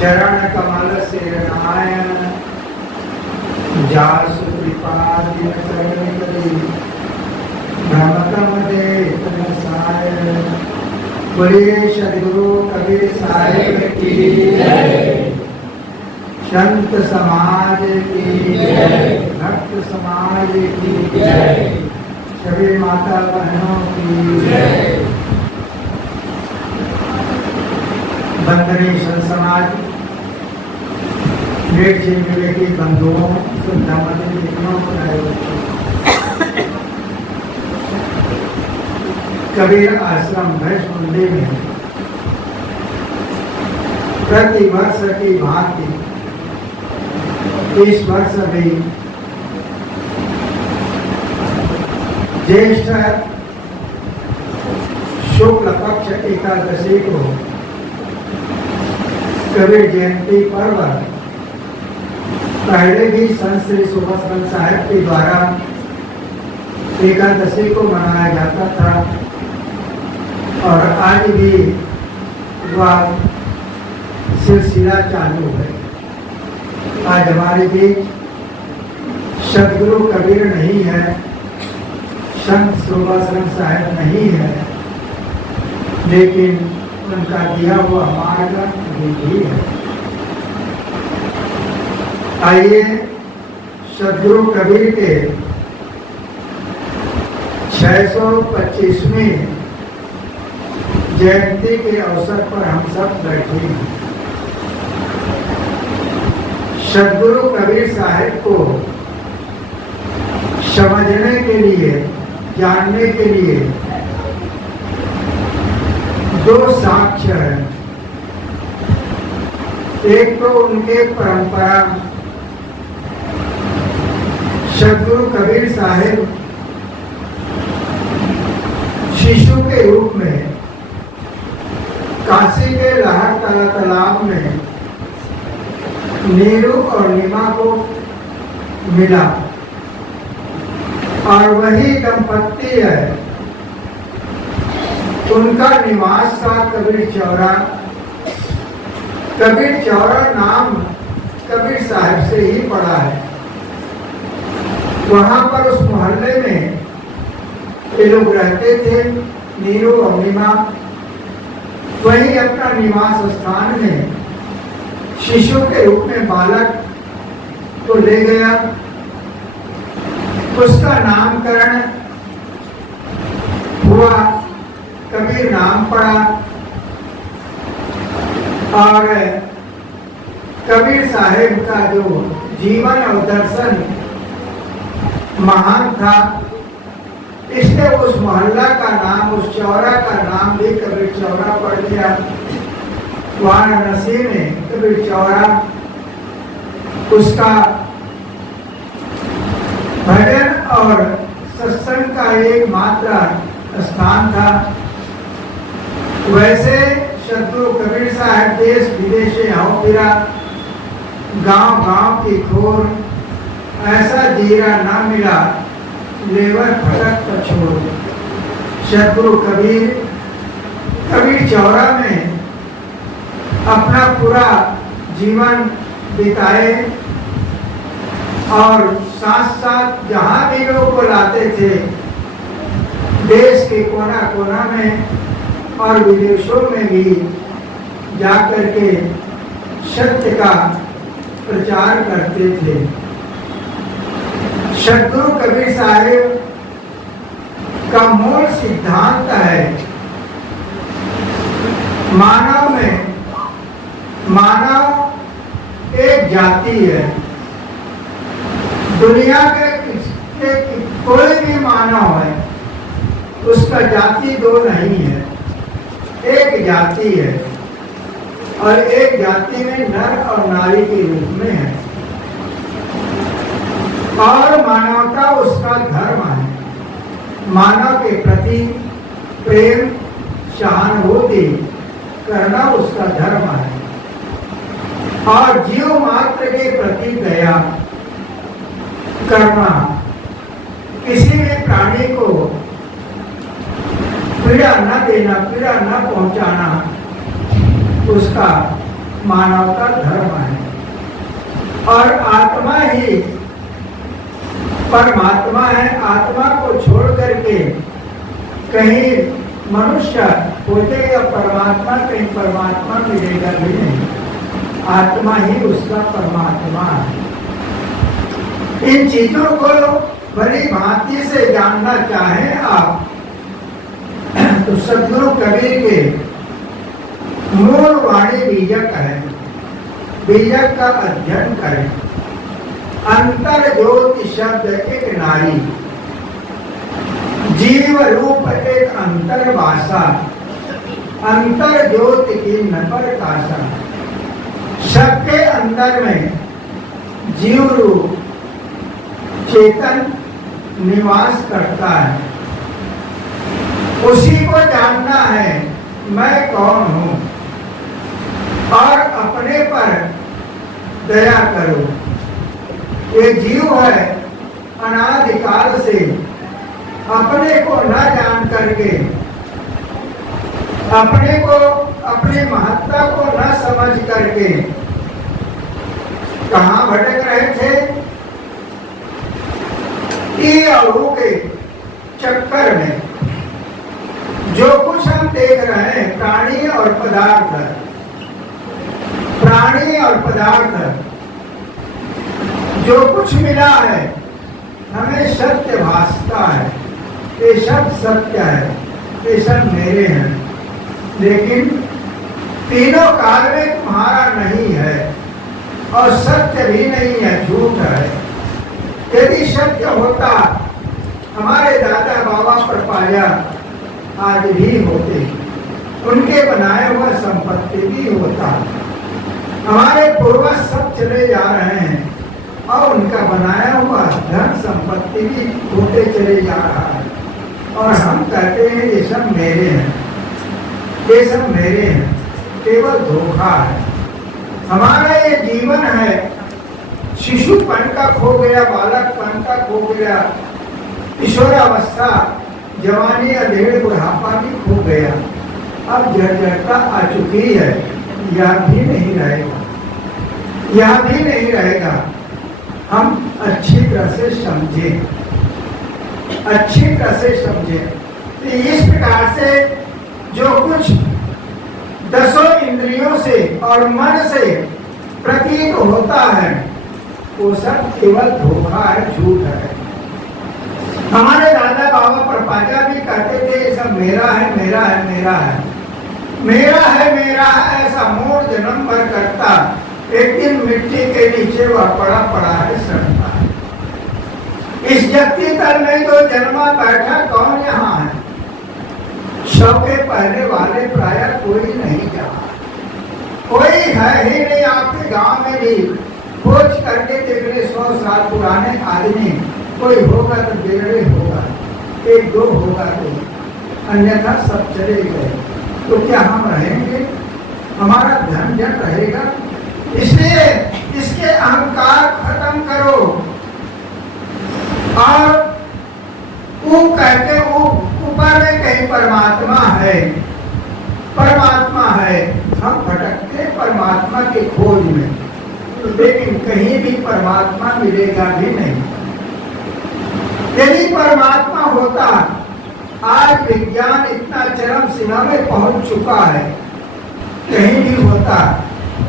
चरण कमल से नायन जासु कृपा दिन करी भ्रमतम दे तन साय। बोलिए सद्गुरु कबीर साहिब की जय, संत समाज की जय, भक्त समाज की जय, सभी माता बहनों की जय। बंदनी संत समाज मेरे मेले के बंधुओं कबीर आश्रम भैंसमुंडी में प्रति वर्ष की भांति इस वर्ष भी ज्येष्ठ शुक्ल पक्ष एकादशी को कबीर जयंती पर्व पहले भी संत श्री सुभाष साहब के द्वारा एकादशी को मनाया जाता था और आज भी वह सिलसिला चालू है। आज हमारे बीच सद्गुरु कबीर नहीं है, संत सुभाष साहब नहीं है, लेकिन उनका दिया हुआ मार्ग भी है। आइए सद्गुरु कबीर के 625वें जयंती के अवसर पर हम सब बैठे हैं। सद्गुरु कबीर साहब को समझने के लिए, जानने के लिए दो साक्ष्य हैं। एक तो उनके परंपरा सद्गुरु कबीर साहब शिशु के रूप में काशी के लहर तालाब में नीरू और नीमा को मिला और वही दंपत्ति है, उनका निवास था कबीर चौरा। कबीर चौरा नाम कबीर साहब से ही पड़ा है। वहां पर उस मोहल्ले में ये लोग रहते थे, नीरू और नीमा। वही अपना निवास स्थान में शिशु के रूप में बालक को ले गया। उसका नामकरण हुआ, कबीर नाम पड़ा और कबीर साहब का जो जीवन और दर्शन महान था, इसलिए उस मोहल्ला का नाम, उस चौरा का नाम भी कबीर चौरा पड़ गया। वाराणसी में कबीर चौरा उसका भजन और सत्संग का एक मात्र स्थान था। वैसे सद्गुरु कबीर साहब देश विदेश से आओ फिरा, गांव गांव की खोर, ऐसा जीरा ना मिला लेवर फटक पछोड़। सद्गुरु कबीर चौरा में अपना पूरा जीवन बिताए और साथ साथ जहाँ भी लोग को लाते थे, देश के कोना कोना में और विदेशों में भी जाकर के सत्य का प्रचार करते थे। सद्गुरु कबीर साहब का मूल सिद्धांत है, मानव एक जाति है। दुनिया के कोई भी मानव है, उसका जाति दो नहीं है, एक जाति है और एक जाति में नर और नारी के रूप में है और मानवता उसका धर्म है। मानव के प्रति प्रेम सहानुभूति करना उसका धर्म है और जीव मात्र के प्रति दया करना, किसी भी प्राणी को पीड़ा न देना, पीड़ा न पहुंचाना उसका मानव का धर्म है और आत्मा ही परमात्मा है। आत्मा को छोड़ करके कहीं मनुष्य खोजेगा परमात्मा, कहीं परमात्मा मिलेगा भी नहीं। आत्मा ही उसका परमात्मा है। इन चीजों को बड़ी भांति से जानना चाहें आप तो सद्गुरु कबीर के मूल वाणी बीजक है, बीजक का अध्ययन करें। अंतर ज्योति शब्द एक नारी, जीव रूप एक अंतर भाषा, अंतर ज्योति की न प्रकाशा। सबके अंदर में जीव रूप चेतन निवास करता है, उसी को जानना है मैं कौन हूं और अपने पर दया करो। ये जीव है अनादिकाल से अपने को न जान करके, अपने को अपनी महत्ता को न समझ करके कहाँ भटक रहे थे? ये और वो के चक्कर में। जो कुछ हम देख रहे हैं प्राणी और पदार्थ, प्राणी और पदार्थ जो कुछ मिला है हमें सत्य भासता है, ये सब सत्य है, ये सब मेरे हैं। लेकिन तीनों काल में तुम्हारा नहीं है और सत्य भी नहीं है, झूठ है। यदि सत्य होता हमारे दादा बाबा पर पाया आज भी होते, उनके बनाए हुआ संपत्ति भी होता। हमारे पूर्वज सब चले जा रहे हैं और उनका बनाया हुआ धन संपत्ति भी होते चले जा रहा है और हम कहते हैं ये सब मेरे हैं, ये सब मेरे हैं। केवल धोखा है। हमारा ये जीवन है शिशुपन का खो गया, बालकपन का खो गया, किशोरावस्था, जवानी, अधेड़, बुढ़ापा भी खो गया। अब जर्जरता आ चुकी है, यह भी नहीं रहेगा, यह भी नहीं रहेगा। हम अच्छी तरह से समझें, अच्छी तरह से समझें। इस प्रकार से जो कुछ दसों इंद्रियों से और मन से प्रतीत होता है वो सब केवल धोखा है, झूठ है। हमारे दादा बाबा परपाजा भी कहते थे ये सब मेरा है, मेरा है, मेरा है, मेरा है, मेरा है, ऐसा मोड़ जन्म भर करता, एक दिन मिट्टी के नीचे वह पड़ा पड़ा है, सड़ता है। इस जगती तल में जो जन्मा बैठा कौन यहाँ है? शव के पहले वाले प्राय कोई नहीं यहाँ, कोई है ही नहीं। आपके गांव में भी खोज करके देख ले, 100 साल पुराने आदमी कोई होगा तो बेगड़े होगा, एक दो होगा तो, अन्यथा सब चले गए। तो क्या हम रहेंगे? हमारा धन जन रहेगा? इसलिए इसके अहंकार खत्म करो। और वो कहते वो ऊपर में कहीं परमात्मा है, परमात्मा है। हम भटकते परमात्मा की खोज में, लेकिन कहीं भी परमात्मा मिलेगा भी नहीं। यदि परमात्मा होता, आज विज्ञान इतना चरम सीमा में पहुंच चुका है, कहीं भी होता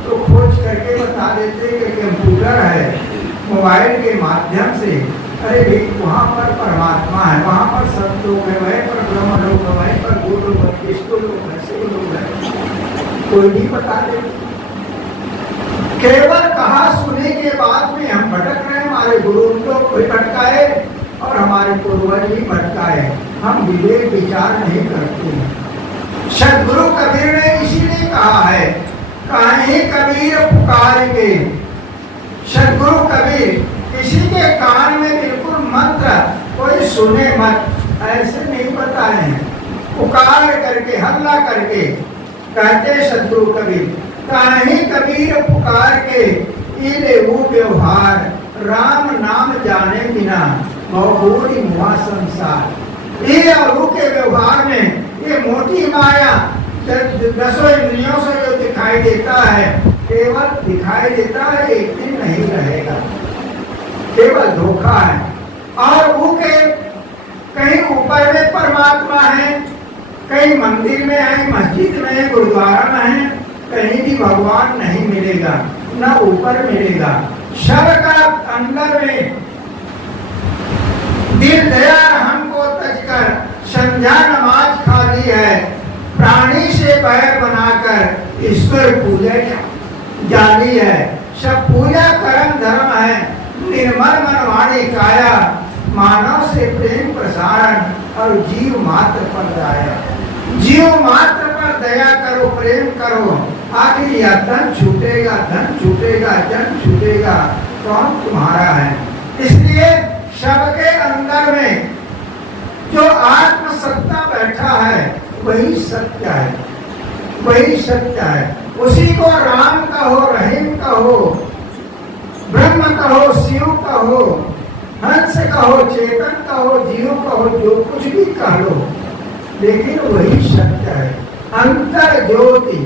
तो खोज करके बता देते कि कंप्यूटर है, मोबाइल के माध्यम से, अरे भाई वहाँ पर परमात्मा है, वहाँ पर सब लोग है, वहीं पर ब्रह्म लोग है, वहीं पर गुरु लोग है, विष्णु लोग है, शिव लोग है, कोई भी बता दे। केवल कहा सुने के बाद में हम भटक रहे हैं। हमारे गुरु उनको कोई भटकाए और हमारे पूर्वज भी भटकाए, हम विवेक विचार नहीं करते। सद्गुरु कबीर ने इसीलिए कहा है, कहीं कबीर पुकार के। सद्गुरु कबीर किसी के कान में बिल्कुल मंत्र कोई सुने मत, ऐसे नहीं बताए हैं। पुकार करके, हल्ला करके कहते सद्गुरु कबीर, कहीं कबीर पुकार के इले वो व्यवहार, राम नाम जाने बिना बहुरी मुआ संसार। ये और वो के व्यवहार में ये मोटी माया दसों इंद्रियों से जो दिखाई देता है, केवल दिखाई देता है, एक दिन नहीं रहेगा, केवल धोखा है। और वो के कहीं ऊपर में परमात्मा है, कहीं मंदिर में है, मस्जिद में है, गुरुद्वारा में है, कहीं भी भगवान नहीं मिलेगा, न ऊपर मिलेगा। सबका अंदर में दिल दया हमको तजकर संध्या नमाज खाली है, प्राणी से बैर बनाकर ईश्वर पूजा जाली है। सब पूजा कर्म धर्म है, निर्मल मन वाणी काया, मानव से प्रेम प्रसारण और जीव मात्र पर दया। जीव मात्र पर दया करो, प्रेम करो, आखिर यह धन छूटेगा, धन छूटेगा, जन छूटेगा, कौन तुम्हारा है। इसलिए सबके अंदर में जो आत्म सत्ता बैठा है वही सत्य है, वही सत्य है। उसी को राम कहो, रहीम कहो, ब्रह्म कहो, शिव कहो, हंस कहो, चेतन कहो, जीव कहो, जो कुछ भी कह लो, लेकिन वही सत्य है। अंतर ज्योति,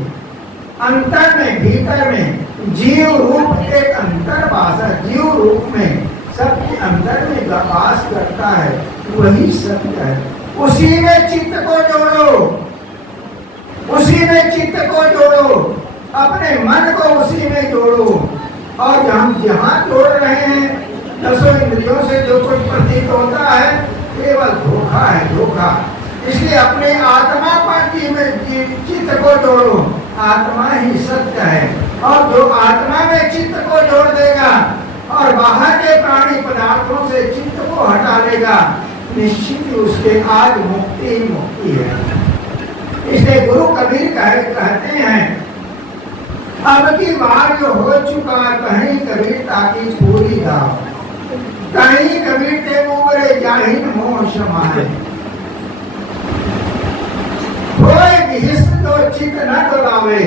अंतर में, भीतर में जीव रूप एक अंतर भाषा, जीव रूप में सबके अंदर में वास करता है, वही सत्य है। उसी में चित्त को जोड़ो, उसी में चित्त को जोड़ो, अपने मन को उसी में जोड़ो। और हम जहाँ जोड़ रहे हैं दसों इंद्रियों से जो कुछ प्रतीत होता है केवल धोखा है, धोखा। इसलिए अपने आत्मा पर चित्त को जोड़ो, आत्मा ही सत्य है। और जो आत्मा में चित्त को जोड़ देगा और बाहर के प्राणी पदार्थों से चित्त को हटा लेगा, निश्चित ही उसके आज मुक्ति ही मुक्ति है। इसलिए गुरु कबीर कहते हैं, अब की बार जो हो चुका कहीं कबीर ताकि पूरी गाओ, कहीं कबीर ते उबरे जाहिन मोह समाए, कोई विहिष्ट जो चित्त न डोलावे,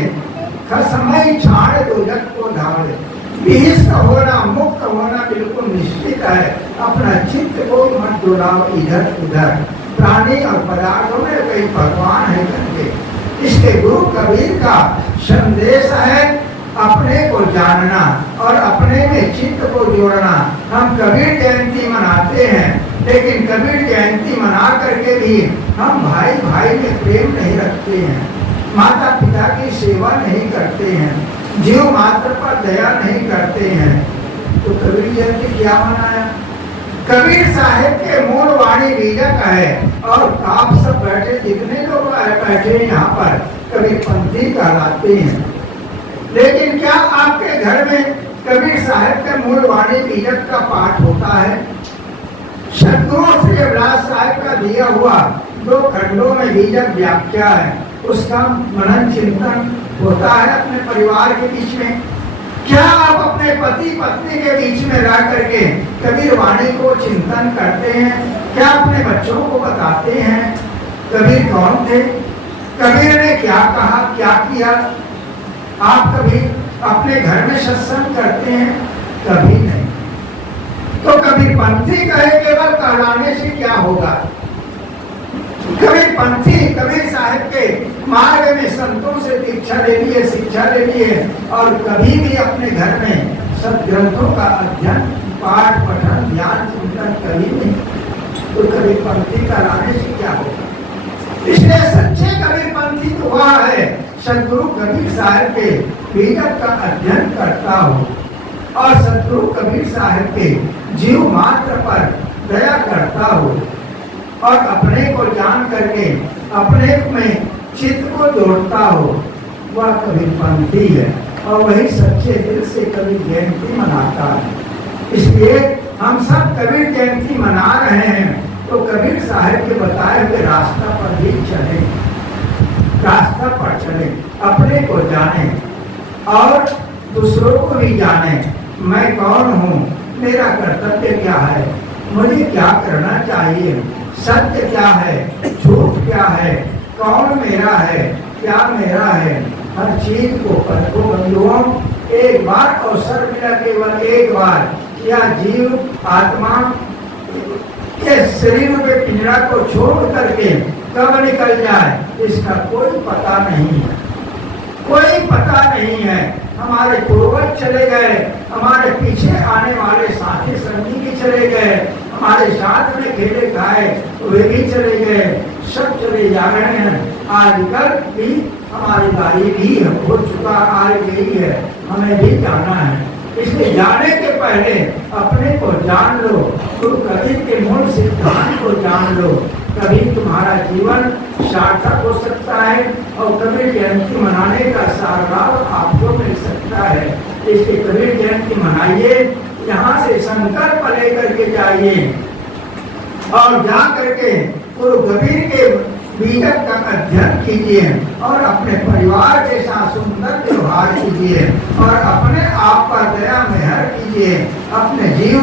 खसमई छाड़ दो जग को धावे। विहिष्ट होना, मुक्त होना बिल्कुल निश्चित है। अपना चित्त को मत डोलाओ इधर उधर, प्राणी और पदार्थों में कई भगवान है करके। इसके गुरु कबीर का संदेश है अपने को जानना और अपने में चित्त को जोड़ना। हम कबीर जयंती मनाते हैं, लेकिन कबीर जयंती मना करके भी हम भाई भाई में प्रेम नहीं रखते हैं, माता पिता की सेवा नहीं करते हैं, जीव मात्र पर दया नहीं करते हैं। तो कबीर जयंती क्या मनाया? कबीर साहिब के मूल वाणी बीजक है और आप सब बैठे जितने लोग बैठे यहाँ पर कबीर पंथी कहलाते हैं। लेकिन क्या आपके घर में कबीर साहिब के मूल वाणी बीजक का पाठ होता है? सदगुरु श्री अभिलाष साहिब का दिया हुआ 2 खंडों में बीजक व्याख्या है, उसका मनन चिंतन होता है अपने परिवार के बीच में। क्या आप अपने पति पत्नी के बीच में रह करके कबीर वाणी को चिंतन करते हैं? क्या अपने बच्चों को बताते हैं कबीर कौन थे, कबीर ने क्या कहा, क्या किया? आप कभी अपने घर में सत्संग करते हैं? कभी नहीं। तो कबीर पंथी कहे केवल कहलाने से क्या होगा? कबीर पंथी कबीर साहिब के मार्ग में संतों से दीक्षा ले लिए, शिक्षा ले लिए और कभी भी अपने घर में सदग्रंथों का अध्ययन, पाठ, पठन, ध्यान, चिंतन कभी नहीं, तो कबीर पंथी कहलाने से क्या होगा? इसलिए सच्चे कबीर पंथी तो हुआ है सदगुरु कबीर साहिब के बीजक का अध्ययन करता हो और सदगुरु कबीर साहिब के जीव मात्र पर दया करता हो और अपने को जान करके अपने में चित्त को जोड़ता हो, वह कबीर पंथी है और वही सच्चे दिल से कबीर जयंती मनाता है। इसलिए हम सब कबीर जयंती मना रहे हैं तो कबीर साहिब के बताए हुए रास्ता पर भी चले, रास्ता पर चले, अपने को जाने और दूसरों को भी जाने। मैं कौन हूँ, मेरा कर्तव्य क्या है, मुझे क्या करना चाहिए, सत्य क्या है, झूठ क्या है, कौन मेरा है, क्या मेरा है, हर चीज को परखो बंधुओं। एक बार अवसर मिला, केवल एक बार, यह जीव आत्मा के शरीर के पिंजरा को छोड़ करके कब निकल जाए इसका कोई पता नहीं है, कोई पता नहीं है। हमारे पूर्वज चले गए, हमारे पीछे आने वाले साथी संगी भी चले गए, हमारे साथ में खेले खाए वे भी चले गए, सब चले जा रहे हैं। आजकल भी हमारी बारी भी हो चुका, आ गई है, हमें भी जाना है। इसलिए जाने के पहले अपने को जान लो, गुरु कबीर के मूल सिद्धांत को जान लो, तभी तुम्हारा जीवन सार्थक हो सकता है और कबीर जयंती मनाने का सारा लाभ आपको मिल सकता है। इसलिए कबीर जयंती मनाइए, यहाँ से संकल्प लेकर के जाइए और जा करके गुरु कबीर के बीजक का अध्ययन कीजिए और अपने परिवार के साथ सुंदर व्यवहार कीजिए और अपने आप पर दया मेहर कीजिए। अपने जीव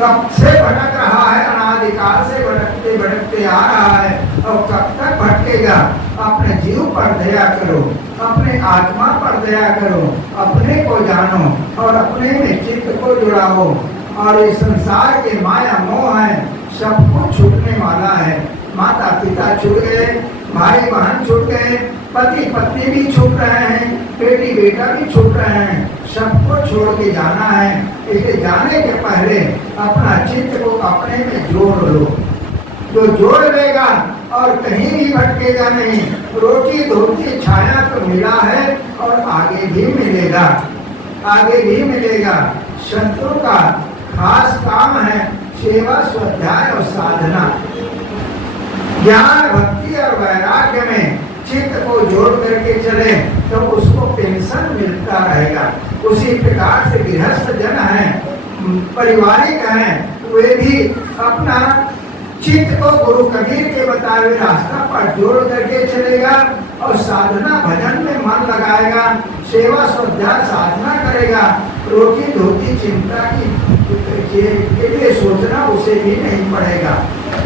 कब से भटक रहा है, अनादिकाल से भटकते भटकते आ रहा है और कब तक भटकेगा। अपने जीव पर दया करो, अपने आत्मा पर दया करो, अपने को जानो और अपने में चित्त को जुड़ाओ। और ये संसार के माया मोह है, सब कुछ छूटने वाला है। माता पिता छूट गए, भाई बहन छूट गए, पति पत्नी भी छूट रहे हैं, बेटी बेटा भी छूट रहे हैं, सबको छोड़ के जाना है। इसलिए जाने के पहले अपना चित्त को अपने में जोड़ लो। जो जोड़ लेगा और कहीं भी भटकेगा नहीं। रोटी धोती छाया तो मिला है और आगे भी मिलेगा, आगे भी मिलेगा। संतों का खास काम है सेवा, स्वाध्याय और साधना। ज्ञान, भक्ति और वैराग्य में चित्त को जोड़ करके चले तो उसको पेंशन मिलता रहेगा। उसी प्रकार से गृहस्थ जन है, पारिवारिक हैं, वे भी अपना चित्त को गुरु कबीर के बताए हुए रास्ता पर जोड़ करके चलेगा और साधना भजन में मन लगाएगा, सेवा स्वाध्याय साधना करेगा। रोटी धोती चिंता के लिए सोचना उसे भी नहीं पड़ेगा,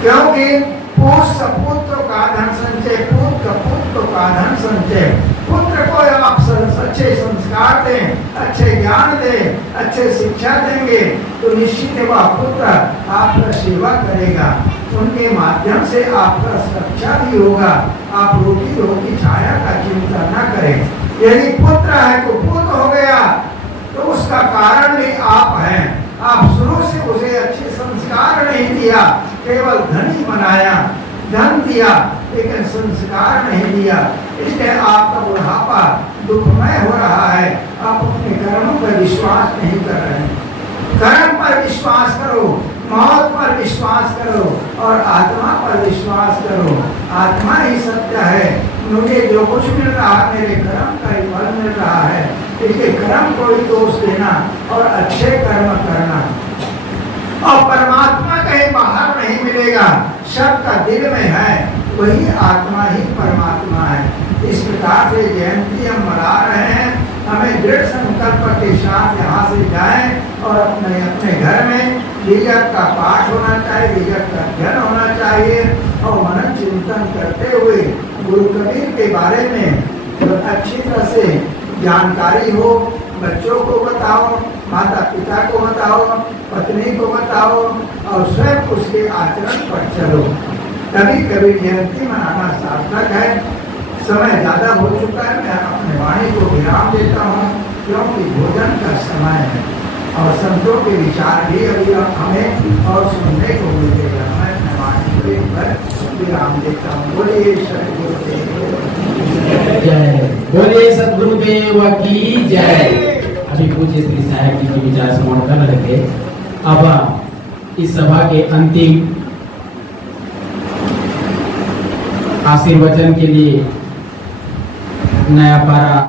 क्योंकि पुत्र का धन संचय, पुत्र का धन संचय। पुत्र को आप अच्छे संस्कार दें, अच्छे ज्ञान दें, अच्छे शिक्षा देंगे तो निश्चित वह पुत्र आपका सेवा करेगा। उनके माध्यम से आपका सुरक्षा भी होगा। आप रोटी रोटी छाया का चिंता न करें। यदि पुत्र है तो पुत्र हो गया तो उसका कारण भी आप हैं। आप शुरू से उसे अच्छे संस्कार नहीं दिया, केवल धनी बनाया, धन दिया लेकिन संस्कार नहीं दिया। इसलिए आपका बुढ़ापा दुखमय हो रहा है। आप अपने कर्मों पर विश्वास नहीं कर रहे हैं। कर्म पर विश्वास करो, मौत पर विश्वास करो और आत्मा पर विश्वास करो। आत्मा ही सत्य है। मुझे जो कुछ मिल रहा है मेरे कर्म का ही फल मिल रहा है। इसलिए कर्म को ही दोष देना और अच्छे कर्म करना। और परमात्मा कहीं बाहर नहीं मिलेगा, सबका दिल में है, वही आत्मा ही परमात्मा है। इस प्रकार से जयंती हम मना रहे हैं। हमें दृढ़ संकल्प के साथ यहाँ से जाएं और अपने अपने घर में विजय का पाठ होना चाहिए, विजय का अध्ययन होना चाहिए और मनन चिंतन करते हुए गुरु कबीर के बारे में अच्छी तरह से जानकारी हो। बच्चों को बताओ, माता पिता को बताओ, पत्नी को बताओ और स्वयं उसके आचरण पर चलो। कभी कभी जयंती मनाना सार्थक है। समय ज़्यादा हो चुका है, मैं अपने वाणी को विराम देता हूँ क्योंकि भोजन का समय है और संतों के विचार भी अभी हमें और सुनने को मिलेगा। मैं अपने वाणी को विराम देता हूँ। बोलिए सतगुरुदेव जय, बोलिए सतगुरुदेव की जय। अभी पूज्य श्री साहेब जी के विचार समाप्त कर रहे थे। अब इस सभा के अंतिम आशीर्वचन के लिए नया पारा